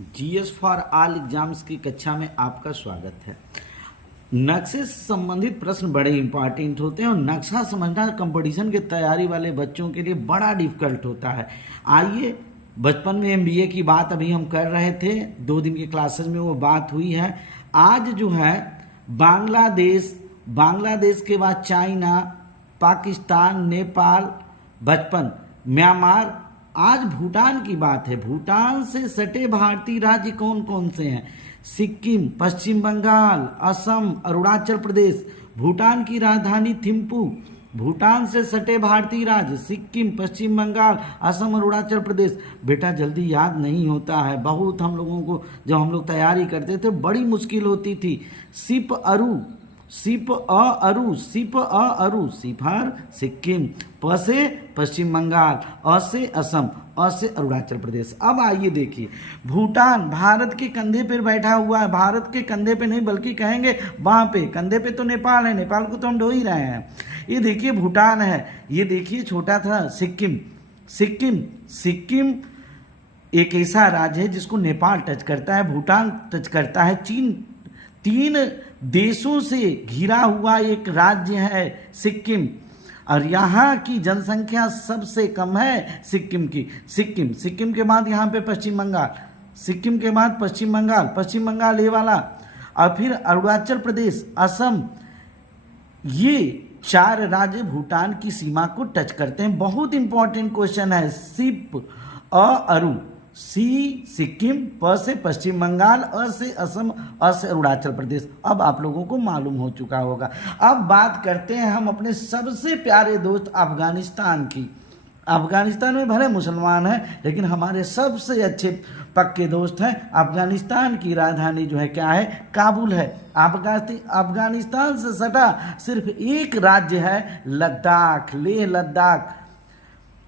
GS for all exams की कक्षा में आपका स्वागत है। नक्शे से संबंधित प्रश्न बड़े इंपॉर्टेंट होते हैं और नक्शा समझना कंपटीशन के तैयारी वाले बच्चों के लिए बड़ा डिफिकल्ट होता है। आइए, बचपन में एमबीए की बात अभी हम कर रहे थे, 2 दिन की क्लासेस में वो बात हुई है। आज जो है बांग्लादेश के बाद चाइना, पाकिस्तान, नेपाल, बचपन म्यांमार, आज भूटान की बात है। भूटान से सटे भारतीय राज्य कौन कौन से हैं? सिक्किम, पश्चिम बंगाल, असम, अरुणाचल प्रदेश। भूटान की राजधानी थिम्पू। भूटान से सटे भारतीय राज्य सिक्किम, पश्चिम बंगाल, असम, अरुणाचल प्रदेश। बेटा जल्दी याद नहीं होता है, बहुत हम लोगों को जब हम लोग तैयारी करते थे बड़ी मुश्किल होती थी। सिप अरु, सिप अरु, सिप अरु, सिफार सिक्किम, प से पश्चिम बंगाल, अ से असम, अ से अरुणाचल प्रदेश। अब आइए देखिए, भूटान भारत के कंधे पर बैठा हुआ है। भारत के कंधे पे नहीं बल्कि कहेंगे वहाँ पे, कंधे पे तो नेपाल है, नेपाल को तो हम ढो ही रहे हैं। ये देखिए भूटान है, ये देखिए छोटा था सिक्किम। सिक्किम एक ऐसा राज्य है जिसको नेपाल टच करता है, भूटान टच करता है, चीन, 3 देशों से घिरा हुआ एक राज्य है सिक्किम। और यहाँ की जनसंख्या सबसे कम है सिक्किम की। सिक्किम के बाद यहाँ पे पश्चिम बंगाल, सिक्किम के बाद पश्चिम बंगाल ये वाला, और फिर अरुणाचल प्रदेश, असम। ये 4 राज्य भूटान की सीमा को टच करते हैं। बहुत इंपॉर्टेंट क्वेश्चन है। सिप अरु, सी सिक्किम, प से पश्चिम बंगाल, अ से असम, अ से अरुणाचल प्रदेश। अब आप लोगों को मालूम हो चुका होगा। अब बात करते हैं हम अपने सबसे प्यारे दोस्त अफगानिस्तान की। अफगानिस्तान में भले मुसलमान हैं लेकिन हमारे सबसे अच्छे पक्के दोस्त हैं। अफगानिस्तान की राजधानी जो है क्या है? काबुल है। अफगानिस्तान से सटा सिर्फ एक राज्य है, लद्दाख, लेह लद्दाख,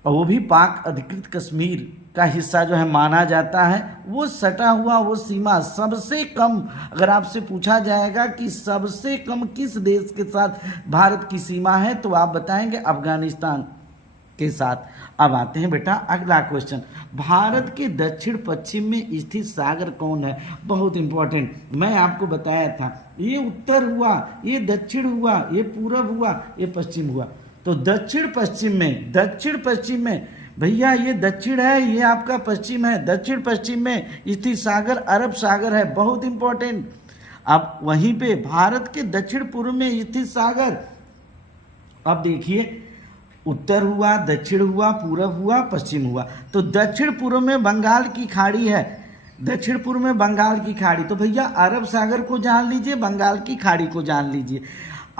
और वो भी पाक अधिकृत कश्मीर का हिस्सा जो है माना जाता है। वो सटा हुआ वो सीमा सबसे कम, अगर आपसे पूछा जाएगा कि सबसे कम किस देश के साथ भारत की सीमा है तो आप बताएंगे अफगानिस्तान के साथ। अब आते हैं बेटा अगला क्वेश्चन, भारत के दक्षिण पश्चिम में स्थित सागर कौन है? बहुत इंपॉर्टेंट, मैं आपको बताया था, ये उत्तर हुआ, ये दक्षिण हुआ, ये पूरब हुआ, ये पश्चिम हुआ। तो दक्षिण पश्चिम में भैया ये दक्षिण है, ये आपका पश्चिम है। दक्षिण पश्चिम में स्थित सागर अरब सागर है, बहुत इंपॉर्टेंट। अब वहीं पे भारत के दक्षिण पूर्व में स्थित सागर, अब देखिए उत्तर हुआ, दक्षिण हुआ, पूरब हुआ, पश्चिम हुआ। तो दक्षिण पूर्व में बंगाल की खाड़ी है, दक्षिण पूर्व में बंगाल की खाड़ी। तो भैया अरब सागर को जान लीजिए, बंगाल की खाड़ी को जान लीजिए।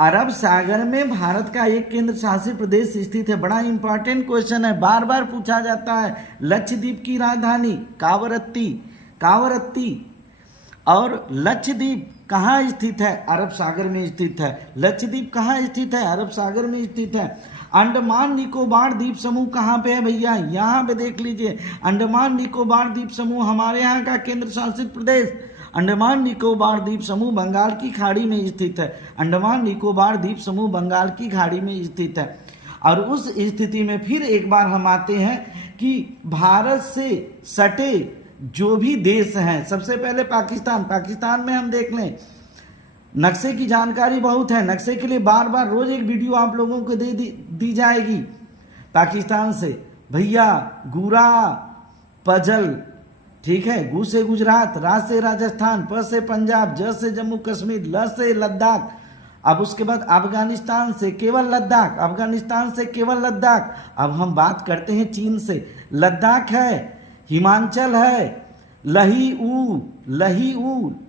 अरब सागर में भारत का एक केंद्र शासित प्रदेश स्थित है। बड़ा इंपॉर्टेंट क्वेश्चन है, बार बार पूछा जाता है। लक्षद्वीप की राजधानी कावरत्ती, और लक्षद्वीप कहाँ स्थित है? अरब सागर में स्थित है। लक्षद्वीप कहाँ स्थित है? अरब सागर में स्थित है। अंडमान निकोबार द्वीप समूह कहाँ पे है भैया? यहाँ पे देख लीजिए, अंडमान निकोबार द्वीप समूह हमारे यहाँ का केंद्र शासित प्रदेश। अंडमान निकोबार द्वीप समूह बंगाल की खाड़ी में स्थित है। अंडमान निकोबार द्वीप समूह बंगाल की खाड़ी में स्थित है। और उस स्थिति में फिर एक बार हम आते हैं कि भारत से सटे जो भी देश हैं, सबसे पहले पाकिस्तान में हम देख लें, नक्शे की जानकारी बहुत है, नक्शे के लिए बार बार रोज एक वीडियो आप लोगों को दी जाएगी। पाकिस्तान से भैया गुरा पजल, ठीक है, गु से गुजरात, रा से राजस्थान, प से पंजाब, ज से जम्मू कश्मीर, ल से लद्दाख। अब उसके बाद अफगानिस्तान से केवल लद्दाख। अब हम बात करते हैं चीन से, लद्दाख है, हिमाचल है, लही ऊ,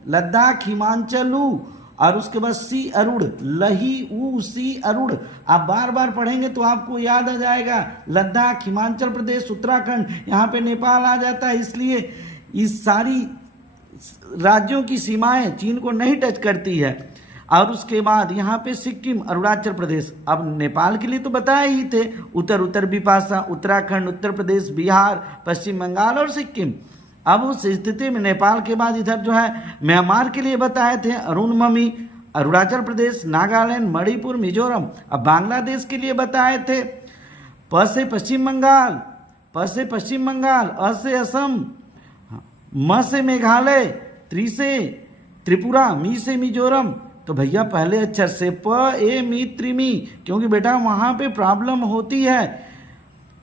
लद्दाख, हिमाचल ऊ, और उसके बाद सी अरुण, लही ऊ सी अरुण। आप बार बार पढ़ेंगे तो आपको याद आ जाएगा। लद्दाख, हिमाचल प्रदेश, उत्तराखंड, यहाँ पे नेपाल आ जाता है। इसलिए इस सारी राज्यों की सीमाएं चीन को नहीं टच करती है। और उसके बाद यहाँ पे सिक्किम, अरुणाचल प्रदेश। अब नेपाल के लिए तो बताए ही थे, उत्तर बिपाशा, उत्तराखंड, उत्तर प्रदेश, बिहार, पश्चिम बंगाल और सिक्किम। अब उस स्थिति में नेपाल के बाद इधर जो है म्यांमार के लिए बताए थे, अरुणममी, अरुणाचल प्रदेश, नागालैंड, मणिपुर, मिजोरम। अब बांग्लादेश के लिए बताए थे प से पश्चिम बंगाल, अ से असम, म से मेघालय, त्रि से त्रिपुरा, मी से मिजोरम। तो भैया पहले अक्षर से प ए मी त्रिमी, क्योंकि बेटा वहाँ पे प्रॉब्लम होती है।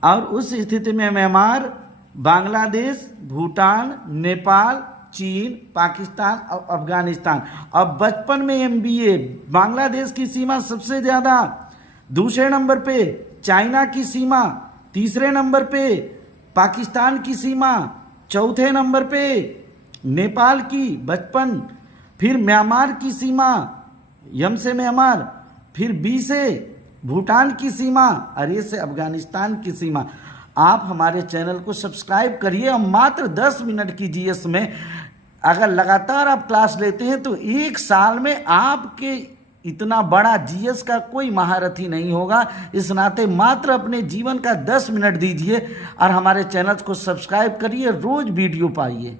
और उस स्थिति में म्यांमार, बांग्लादेश, भूटान, नेपाल, चीन, पाकिस्तान और अफगानिस्तान। अब बचपन में MBA, बांग्लादेश की सीमा सबसे ज़्यादा, दूसरे नंबर पे चाइना की सीमा, तीसरे नंबर पे पाकिस्तान की सीमा, चौथे नंबर पे नेपाल की 55, फिर म्यांमार की सीमा, यम से म्यांमार, फिर बी से भूटान की सीमा और ए से अफगानिस्तान की सीमा। आप हमारे चैनल को सब्सक्राइब करिए और मात्र 10 मिनट की GS में अगर लगातार आप क्लास लेते हैं तो एक साल में आपके इतना बड़ा GS का कोई महारथी नहीं होगा। इस नाते मात्र अपने जीवन का 10 मिनट दीजिए और हमारे चैनल को सब्सक्राइब करिए, रोज वीडियो पाइए।